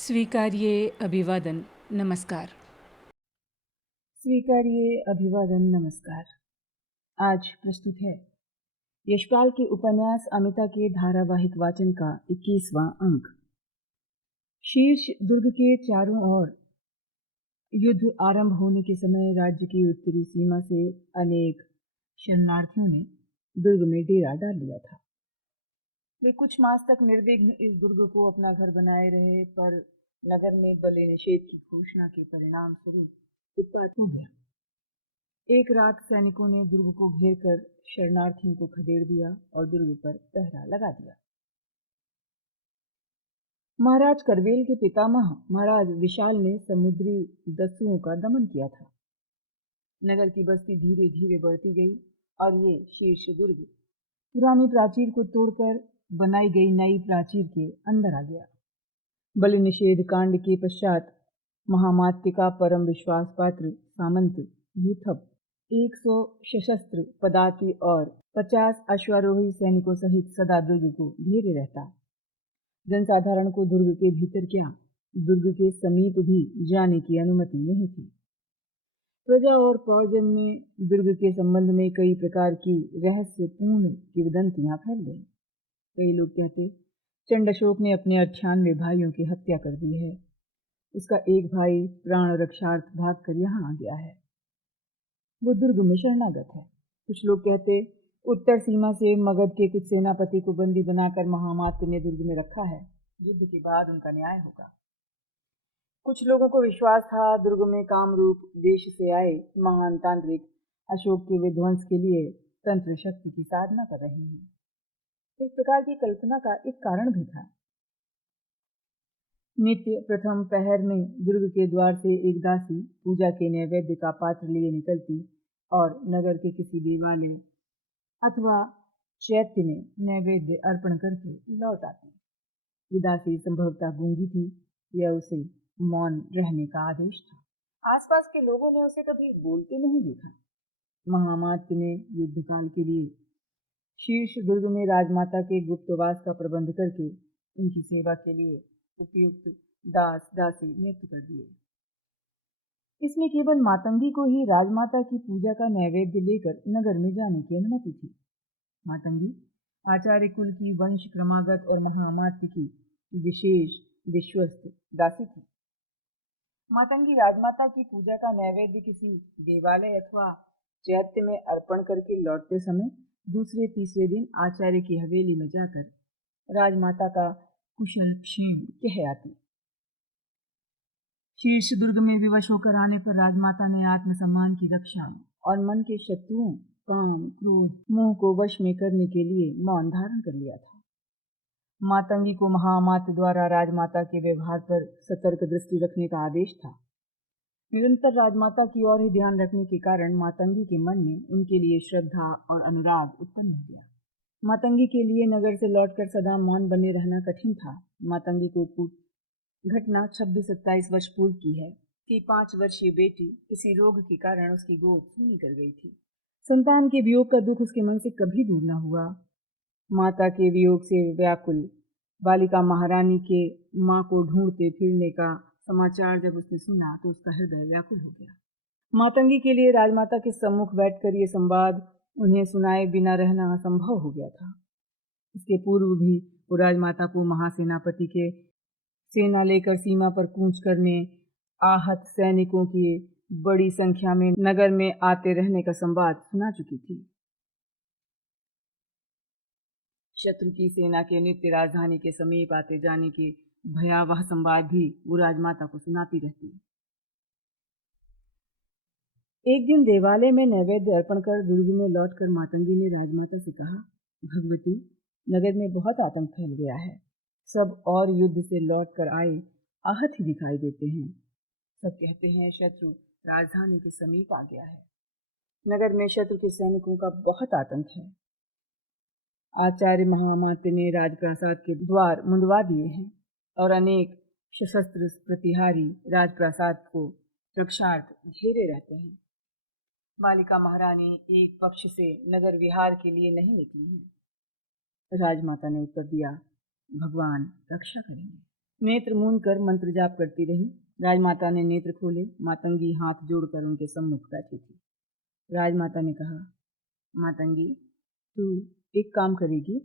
स्वीकार्ये अभिवादन नमस्कार। स्वीकार्ये अभिवादन नमस्कार। आज प्रस्तुत है यशपाल के उपन्यास अमिता के धारावाहिक वाचन का 21वां अंक। शीर्ष दुर्ग के चारों ओर युद्ध आरंभ होने के समय राज्य की उत्तरी सीमा से अनेक शरणार्थियों ने दुर्ग में डेरा डाल लिया था। वे कुछ मास तक निर्विघ्न इस दुर्ग को अपना घर बनाए रहे, पर नगर में बलि निषेध की घोषणा के परिणाम स्वरूप उत्पात हो गया। एक रात सैनिकों ने दुर्ग को घेर कर शरणार्थियों को खदेड़ दिया और दुर्ग पर पहरा लगा दिया। महाराज करवेल के पितामह महाराज विशाल ने समुद्री दस्युओं का दमन किया था। नगर की बस्ती धीरे धीरे बढ़ती गई और ये शीर्ष दुर्ग पुरानी प्राचीर को तोड़कर बनाई गई नई प्राचीर के अंदर आ गया। बलि निषेध कांड के पश्चात महामात्य का परम विश्वास पात्र सामंत यूथप 100 सशस्त्र पदाति और 50 अश्वारोही सैनिकों सहित सदा दुर्ग को घेरे रहता। जनसाधारण को दुर्ग के भीतर क्या, दुर्ग के समीप भी जाने की अनुमति नहीं थी। प्रजा और पौरजन में दुर्ग के संबंध में कई प्रकार की रहस्यपूर्ण किंवदंतियां फैल गई। कई लोग कहते चंड अशोक ने अपने 98 भाइयों की हत्या कर दी है। उसका एक भाई प्राण रक्षार्थ भाग कर यहाँ आ गया है। वो दुर्ग में शरणागत है। कुछ लोग कहते उत्तर सीमा से मगध के कुछ सेनापति को बंदी बनाकर महामात्य ने दुर्ग में रखा है। युद्ध के बाद उनका न्याय होगा। कुछ लोगों को विश्वास था दुर्ग में कामरूप देश से आए महान तांत्रिक अशोक के विध्वंस के लिए तंत्र शक्ति की साधना कर रहे हैं। इस प्रकार की कल्पना का एक कारण भी था। नित्य प्रथम पहर में दुर्ग के द्वार से एक दासी पूजा के नैवेद्य का पात्र लिए निकलती और नगर के किसी देवालय अथवा चैत्य में नैवेद्य अर्पण करके लौट आती। ये दासी संभवतः गूंगी थी या उसे मौन रहने का आदेश था। आसपास के लोगों ने उसे कभी बोलते नहीं देखा। महामात्य ने युद्धकाल के लिए शीर्ष दुर्ग में राजमाता के गुप्तवास का प्रबंध करके उनकी सेवा के लिए उपयुक्त दास दासी नियुक्त कर दिए। इसमें केवल मातंगी को ही राजमाता की पूजा का नैवेद्य लेकर नगर में जाने की अनुमति थी। मातंगी आचार्य कुल की वंश क्रमागत और महामात्य की विशेष विश्वस्त दासी थी। मातंगी राजमाता की पूजा का नैवेद्य किसी देवालय अथवा चैत्य में अर्पण करके लौटते समय दूसरे तीसरे दिन आचार्य की हवेली में जाकर राजमाता का कुशल क्षेम कह आती। शीर्ष दुर्ग में विवश होकर आने पर राजमाता ने आत्मसम्मान की रक्षा और मन के शत्रुओं काम क्रोध मोह को वश में करने के लिए मौन धारण कर लिया था। मातंगी को महामात्य द्वारा राजमाता के व्यवहार पर सतर्क दृष्टि रखने का आदेश था। निरंतर राजमाता की ओर ही ध्यान रखने के कारण मातंगी के मन में उनके लिए श्रद्धा और अनुराग उत्पन्न हो गया। मातंगी के लिए नगर से लौटकर सदा मौन बने रहना कठिन था। मातंगी को घटना 26-27 वर्ष पूर्व की है कि 5 वर्षीय बेटी किसी रोग के कारण उसकी गोद सूनी कर गई थी। संतान के वियोग का दुख उसके मन से कभी दूर न हुआ। माता के वियोग से व्याकुल बालिका महारानी के माँ को ढूंढते फिरने का समाचार जब उसने सुना तो उसका हृदय व्याकुल हो गया। मातंगी के लिए राजमाता के सम्मुख बैठकर ये संवाद उन्हें सुनाए बिना रहना असंभव हो गया था। इसके पूर्व भी वो राजमाता को महासेनापति के सेना लेकर सीमा पर कूच करने, आहत सैनिकों की बड़ी संख्या में नगर में आते रहने का संवाद सुना चुकी थी। शत्रु की सेना के नित्य राजधानी के समीप आते जाने के भयावह संवाद भी वो राजमाता को सुनाती रहती। एक दिन देवालय में नैवेद्य अर्पण कर दुर्ग में लौटकर मातंगी ने राजमाता से कहा, भगवती, नगर में बहुत आतंक फैल गया है। सब और युद्ध से लौट कर आए आहत ही दिखाई देते हैं। सब कहते हैं शत्रु राजधानी के समीप आ गया है। नगर में शत्रु के सैनिकों का बहुत आतंक है। आचार्य महामात्य ने राजप्रासाद के द्वार मुंदवा दिए हैं और अनेक सशस्त्र प्रतिहारी राजप्रासाद को रक्षार्थ घेरे रहते हैं। बालिका महारानी एक पक्ष से नगर विहार के लिए नहीं निकली है। राजमाता ने उत्तर दिया, भगवान रक्षा करेंगे। नेत्र मूंद कर मंत्र जाप करती रही। राजमाता ने नेत्र खोले। मातंगी हाथ जोड़कर उनके सम्मुख बैठी थी। राजमाता ने कहा, मातंगी, तू एक काम करेगी?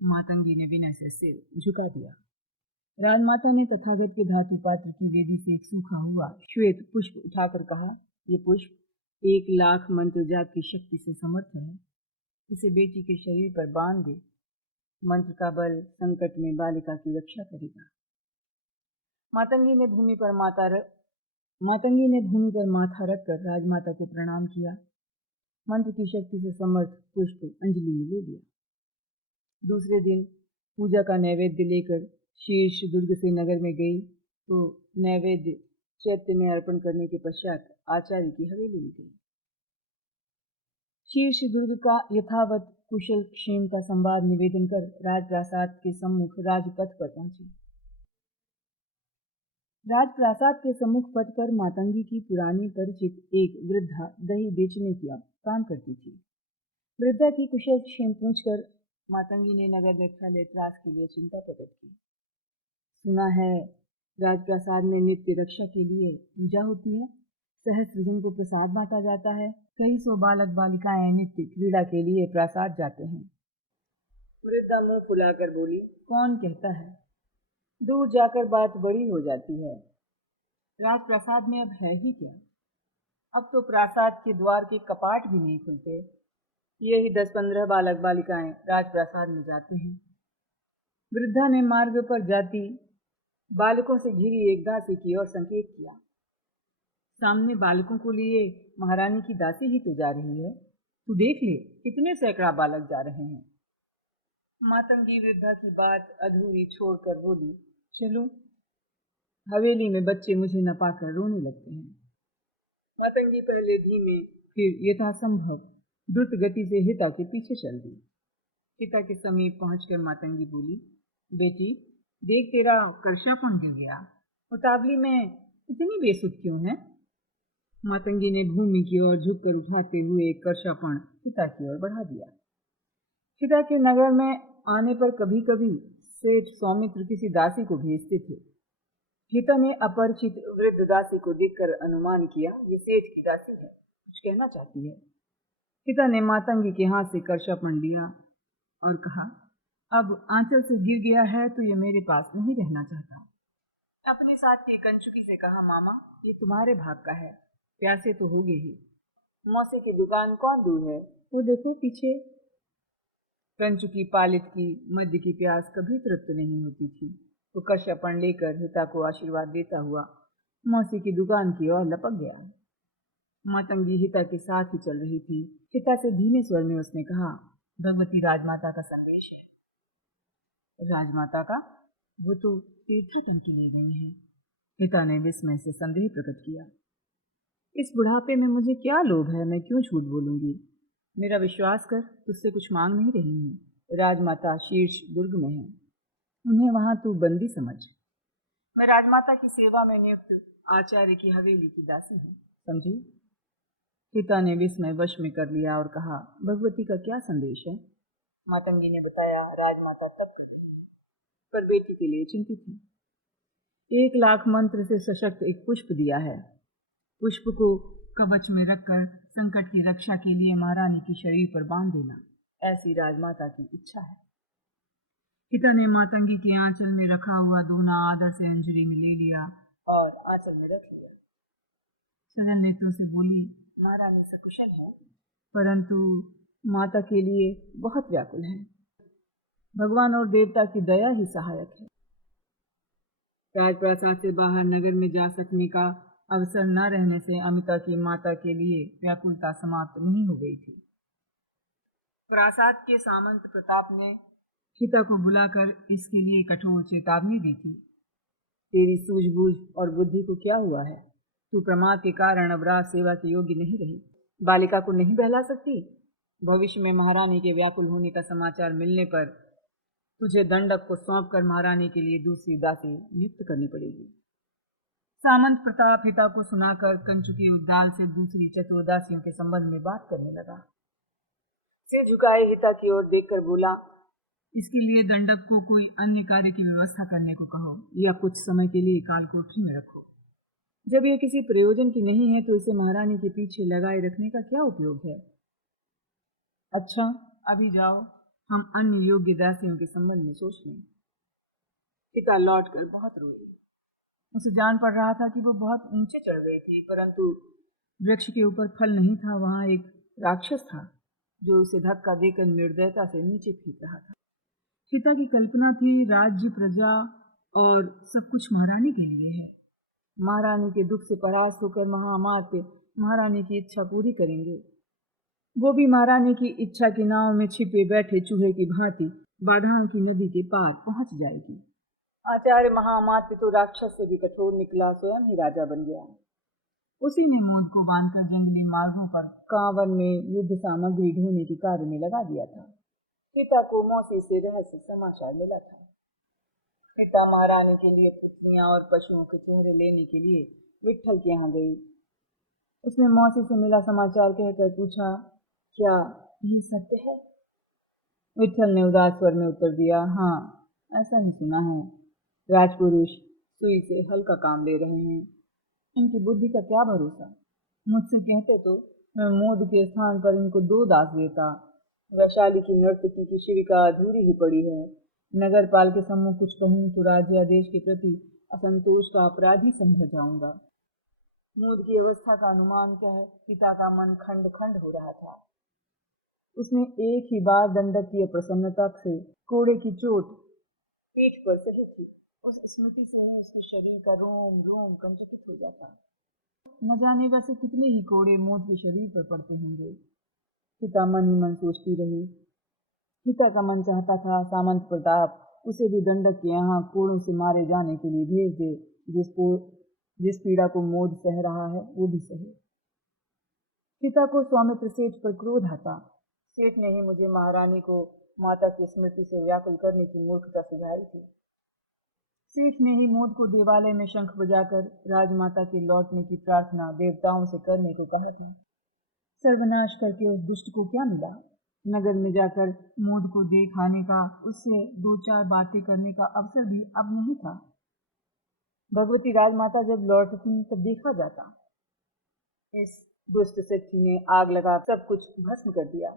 मातंगी ने विनय से सिर झुका दिया। राजमाता ने तथागत के धातु पात्र की वेदी से एक सूखा हुआ श्वेत पुष्प उठाकर कहा, ये पुष्प 1,00,000 मंत्र जाप की शक्ति से समर्थ है। इसे बेटी के शरीर पर बांध दे। मंत्र का बल संकट में बालिका की रक्षा करेगा। मातंगी ने भूमि पर माथा रखकर राजमाता को प्रणाम किया। मंत्र की शक्ति से समर्थ पुष्प अंजलि में ले लिया। दूसरे दिन पूजा का नैवेद्य लेकर शीर्ष दुर्ग से नगर में गई तो नैवेद्य चैत्य में अर्पण करने के पश्चात आचार्य की हवेली में गई। शीर्ष दुर्ग का यथावत कुशल क्षेम का संवाद निवेदन कर राजप्रासाद के सम्मुख राजपथ पर पहुंची। राजप्रासाद के सम्मुख पथ पर मातंगी की पुरानी परिचित एक वृद्धा दही बेचने का काम करती थी। वृद्धा की कुशल क्षेम पूछकर मातंगी ने नगर में फैले त्रास के लिए चिंता प्रकट की। सुना है राजप्रासाद में नित्य रक्षा के लिए पूजा होती है, सहस्त्र को प्रसाद बांटा जाता है, कई सौ बालक बालिकाएं नित्य क्रीड़ा के लिए प्रासाद जाते हैं। वृद्धा मुंह फुलाकर बोली, कौन कहता है, दूर जाकर बात बड़ी हो जाती है। राजप्रासाद में अब है ही क्या? अब तो प्रासाद के द्वार के कपाट भी नहीं खुलते। यही 10-15 बालक बालिकाएं राजप्रासाद में जाते हैं। वृद्धा ने मार्ग पर जाती बालकों से घिरी एक दासी की ओर संकेत किया। सामने बालकों को लिए महारानी की दासी ही तो जा रही है। तू देख ले, कितने सैकड़ा बालक जा रहे हैं। मातंगी वृद्धा की बात अधूरी छोड़कर बोली, चलो, हवेली में बच्चे मुझे न पाकर रोने लगते हैं। मातंगी पहले धीमे फिर यथासंभव द्रुत गति से हिता के पीछे चल दी। हिता के समीप पहुंचकर मातंगी बोली, बेटी देख, तेरा करशापन गिर गया। उतावली में इतनी बेसुध क्यों है? मातंगी ने भूमि की ओर झुककर उठाते हुए एक करशापन हिता की ओर बढ़ा दिया। हिता के नगर में आने पर कभी कभी सेठ सौमित्र किसी दासी को भेजते थे। हिता ने अपरिचित वृद्ध दासी को देखकर अनुमान किया, ये सेठ की दासी है, कुछ कहना चाहती है। हिता ने मातंगी के हाथ से करशापन लिया और कहा, अब आंचल से गिर गया है तो ये मेरे पास नहीं रहना चाहता। अपने साथ के कंचुकी से कहा, मामा ये तुम्हारे भाग का है, प्यासे तो होगे ही। मौसे की दुकान कौन दूर है, वो देखो पीछे। कंचुकी पालित की मध्य की प्यास कभी तृप्त नहीं होती थी। वो करशापन लेकर हिता को आशीर्वाद देता हुआ मौसी की दुकान की ओर लपक गया। मातंगी हिता के साथ ही चल रही थी। हिता से धीमे स्वर में उसने कहा, भगवती राजमाता का संदेश है। राजमाता का? वो तो तीर्थाटन के लिए गई हैं। हिता ने विस्मय से संदेह प्रकट किया। इस बुढ़ापे में मुझे क्या लोभ है, मैं क्यों झूठ बोलूंगी। मेरा विश्वास कर, तुझसे कुछ मांग नहीं रही हूँ। राजमाता शीर्ष दुर्ग में है, उन्हें वहां तू बंदी समझ। मैं राजमाता की सेवा में नियुक्त आचार्य की हवेली की दासी हूँ, समझी। हिता ने विस्मय वश में कर लिया और कहा, भगवती का क्या संदेश है? मातंगी ने बताया, राजमाता तप कर रही है, पर बेटी के लिए चिंतित है। 1,00,000 मंत्र से सशक्त एक पुष्प दिया है। पुष्प को कवच में रखकर संकट की रक्षा के लिए महारानी के शरीर पर बांध देना, ऐसी राजमाता की इच्छा है। हिता ने मातंगी के आंचल में रखा हुआ दोना आदर से अंजलि में ले लिया और आंचल में रख लिया। सजल नेत्रों से बोली, महारानी सकुशल है, परंतु माता के लिए बहुत व्याकुल है। भगवान और देवता की दया ही सहायक है। राजप्रासाद से बाहर नगर में जा सकने का अवसर न रहने से अमिता की माता के लिए व्याकुलता समाप्त नहीं हो गई थी। प्रासाद के सामंत प्रताप ने हिता को बुलाकर इसके लिए कठोर चेतावनी दी थी। तेरी सूझबूझ और बुद्धि को क्या हुआ है? तू प्रमाद के कारण अब राज सेवा के योग्य नहीं रही, बालिका को नहीं बहला सकती। भविष्य में महारानी के व्याकुल होने का समाचार मिलने पर तुझे दंडक को सौंपकर महारानी के लिए दूसरी दासी नियुक्त करनी पड़ेगी। सामंत प्रताप हिता को सुनाकर कंचुकी उद्दाल से दूसरी चतुर्दासियों के संबंध में बात करने लगा। सिर झुकाए हिता की ओर देखकर बोला, इसके लिए दंडक को कोई अन्य कार्य की व्यवस्था करने को कहो या कुछ समय के लिए काल कोठरी में रखो। जब यह किसी प्रयोजन की नहीं है तो इसे महारानी के पीछे लगाए रखने का क्या उपयोग है? अच्छा, अभी जाओ, हम अन्य योग्य दासियों के संबंध में सोच लें। पिता लौटकर बहुत रोई। उसे जान पड़ रहा था कि वो बहुत ऊंचे चढ़ गई थी, परंतु वृक्ष के ऊपर फल नहीं था, वहां एक राक्षस था जो उसे धक्का देकर निर्दयता से नीचे फेंक रहा था। पिता की कल्पना थी राज्य, प्रजा और सब कुछ महारानी के लिए है। महारानी के दुख से परास्त होकर महामात्य महारानी की इच्छा पूरी करेंगे। वो भी महारानी की इच्छा की नाव में छिपे बैठे चूहे की भांति बाधाओं की नदी के पार पहुंच जाएगी। आचार्य महामात्य तो राक्षस से भी कठोर निकला, स्वयं ही राजा बन गया। उसी ने मोद को बांधकर जंगली मार्गों पर कांवन में युद्ध सामग्री ढोने के कार्य में लगा दिया था। पिता को मौसी से रहस्य समाचार मिला था। पिता महारानी के लिए पुतलियां और पशुओं के चेहरे लेने के लिए विट्ठल के यहाँ गई। उसने मौसी से मिला समाचार कहकर पूछा, क्या ये सत्य है? विट्ठल ने उदास स्वर में उत्तर दिया, हाँ, ऐसा ही सुना है। राजपुरुष सुई से हल्का काम ले रहे हैं, इनकी बुद्धि का क्या भरोसा। मुझसे कहते तो मैं मोद के स्थान पर इनको 2 दास देता। वैशाली की नर्तकी की शिविका अधूरी ही पड़ी है। नगरपाल के सम्मुख कुछ कहूँ तो राज्य आदेश के प्रति असंतोष का अपराधी समझा जाऊंगा। मोद की अवस्था का अनुमान क्या है? पिता का मन खंड खंड हो रहा था। उसने एक ही बार दंडक की अप्रसन्नता से कोड़े की चोट पीठ पर सही थी। उस स्मृति से ही उसके शरीर का रोम रोम कंचकित हो जाता। न जाने वैसे कितने ही कोड़े मोद के शरीर पर पड़ते होंगे। पिता मन ही मन सोचती रही। पिता का मन चाहता था सामंत प्रताप उसे भी दंडक के यहाँ कोड़ों से मारे जाने के लिए भेज दे। जिस पीड़ा को मोद सह रहा है वो भी सहे। पिता को स्वामित्र सेठ पर क्रोध आता। सेठ ने ही मुझे महारानी को माता की स्मृति से व्याकुल करने की मूर्खता सुझाई थी। सेठ ने ही मोद को देवालय में शंख बजाकर राजमाता के लौटने की प्रार्थना देवताओं से करने को कहा था। सर्वनाश करके उस दुष्ट को क्या मिला? नगर में जाकर मोद को देख आने का, उससे 2-4 बातें करने का अवसर भी अब नहीं था। भगवती राजमाता जब लौटती तब देखा जाता। इस दुष्ट सेठी ने आग लगा सब कुछ भस्म कर दिया।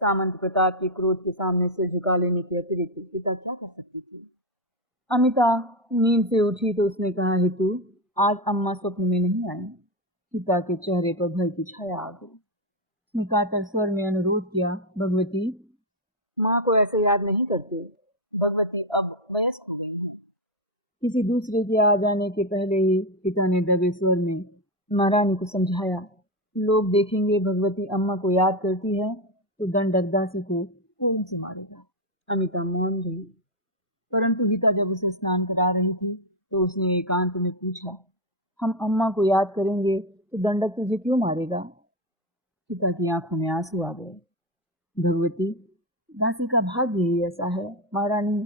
सामंत प्रताप के क्रोध के सामने सिर झुका लेने के अतिरिक्त पिता क्या कर सकती थी? अमिता नींद से उठी तो उसने कहा, हेतु आज अम्मा स्वप्न में नहीं आई। पिता के चेहरे पर भय की छाया आ गई। उसने कातर स्वर में अनुरोध किया, भगवती, माँ को ऐसे याद नहीं करते। भगवती अब वयस्क हो गई है। किसी दूसरे के आ जाने के पहले ही पिता ने दबे स्वर में महारानी को समझाया, लोग देखेंगे भगवती अम्मा को याद करती है तो दंडक दासी को कोड़ों से मारेगा। अमिता मौन रही, परंतु हिता जब उसे स्नान करा रही थी तो उसने एकांत में पूछा, हम अम्मा को याद करेंगे तो दंडक तुझे क्यों मारेगा? पिता की आंखों में आंसू आ गए। भगवती, दासी का भाग्य ही ऐसा है, महारानी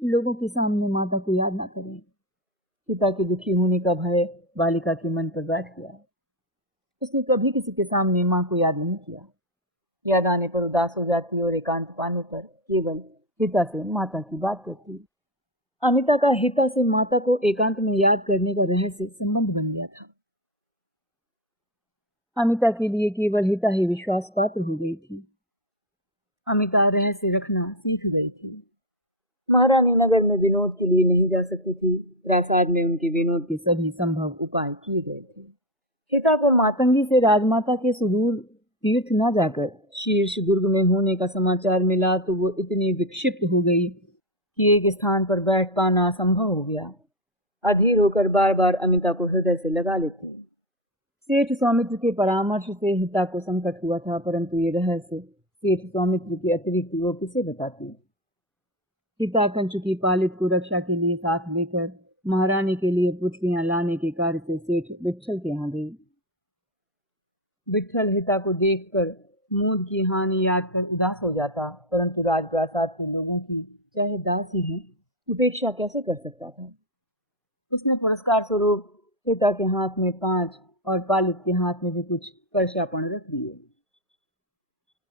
लोगों के सामने माता को याद ना करें। पिता के दुखी होने का भय बालिका के मन पर बैठ गया। उसने कभी किसी के सामने माँ को याद नहीं किया। याद आने पर उदास हो जाती और एकांत पाने पर केवल हिता से माता की बात करती। अमिता का हिता से माता को एकांत में याद करने का रहस्य संबंध बन गया था। अमिता के लिए केवल हिता ही विश्वास पात्र हो गई थी। अमिता रहस्य रखना सीख गई थी। महारानी नगर में विनोद के लिए नहीं जा सकती थी। प्रासाद में उनके विनोद के सभी संभव उपाय किए गए थे। हिता को मातंगी से राजमाता के सुदूर तीर्थ न जाकर शीर्ष दुर्ग में होने का समाचार मिला तो वो इतनी विक्षिप्त हो गई कि एक स्थान पर बैठ पाना असंभव हो गया। अधीर होकर बार बार अमिता को हृदय से लगा लेते। सेठ सौमित्र के परामर्श से हिता को संकट हुआ था, परंतु ये रहस्य सेठ सौमित्र के अतिरिक्त वो किसे बताती? हिता कंचुकी पालित को रक्षा के लिए साथ लेकर महारानी के लिए पुतलियां लाने के कार्य से सेठ विट्ठल के यहाँ गई। विट्ठल हिता को देखकर मूद की हानि याद कर उदास हो जाता, परंतु राजप्रासाद के लोगों की चाहे दास ही हैं, उपेक्षा कैसे कर सकता था? उसने पुरस्कार स्वरूप हिता के हाथ में 5 और पालित के हाथ में भी कुछ परशापण रख दिए।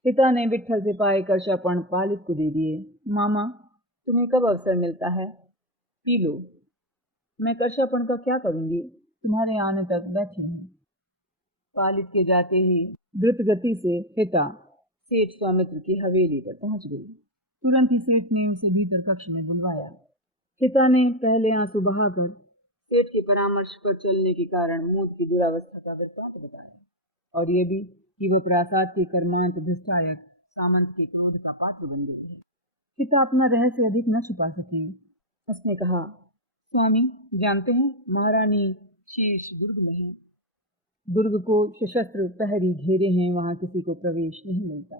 पिता ने विट्ठल से पाए करशापण पालित को दे दिए। मामा, तुम्हें कब अवसर मिलता है? P low. मैं करशापण का क्या करूंगी? तुम्हारे आने तक बैठी हूँ। पालित के जाते ही द्रुत गति से हिता सेठ स्वामित्र की हवेली पर पहुंच गई। तुरंत ही सेठ ने उसे भीतर कक्ष में बुलवाया। हिता ने पहले आंसू बहाकर सेठ के परामर्श पर चलने के कारण मूड की दुरावस्था का वृत्तांत बताया, और ये भी कि वह प्रासाद के कर्मांत धिष्ठायक सामंत के क्रोध का पात्र बन गई है। हिता अपना रहस्य अधिक न छुपा सकी। उसने कहा, स्वामी, जानते हैं महारानी शीर्ष दुर्ग में है। दुर्ग को सशस्त्र प्रहरी घेरे हैं, वहां किसी को प्रवेश नहीं मिलता।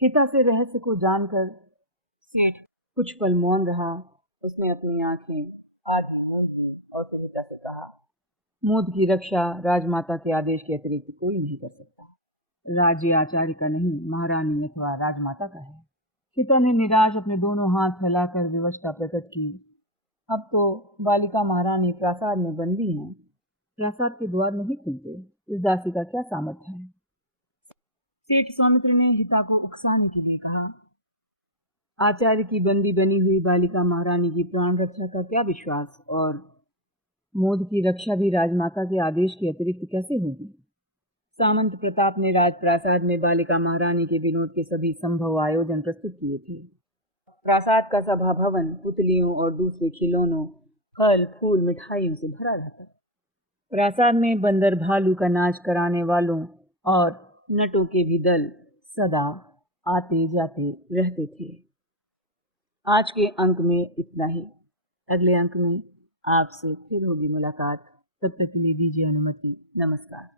हिता से रहस्य को जानकर सेठ कुछ पल मौन रहा। उसने अपनी आंखें आधी मूंद ली और फिर हिता से कहा, मूद की रक्षा राजमाता के आदेश के अतिरिक्त कोई नहीं कर सकता। राज्य आचार्य का नहीं, महारानी अथवा राजमाता का है। हिता ने निराश अपने दोनों हाथ फैलाकर विवशता प्रकट की। अब तो बालिका महारानी प्रासाद में बंदी हैं। प्रासाद के द्वार नहीं खुलते। इस दासी का क्या सामर्थ्य है? सेठ स्वामित्र ने हिता को उकसाने के लिए कहा, आचार्य की बंदी बनी हुई बालिका महारानी की प्राण रक्षा का क्या विश्वास, और मोद की रक्षा भी राजमाता के आदेश के अतिरिक्त कैसे होगी? सामंत प्रताप ने राजप्रासाद में बालिका महारानी के विनोद के सभी संभव आयोजन प्रस्तुत किए थे। प्रासाद का सभा भवन पुतलियों और दूसरे खिलौनों, फल फूल मिठाइयों से भरा रहता। प्रासाद में बंदर भालू का नाच कराने वालों और नटों के भी दल सदा आते जाते रहते थे। आज के अंक में इतना ही। अगले अंक में आपसे फिर होगी मुलाकात। तब तक के लिए दीजिए अनुमति। नमस्कार।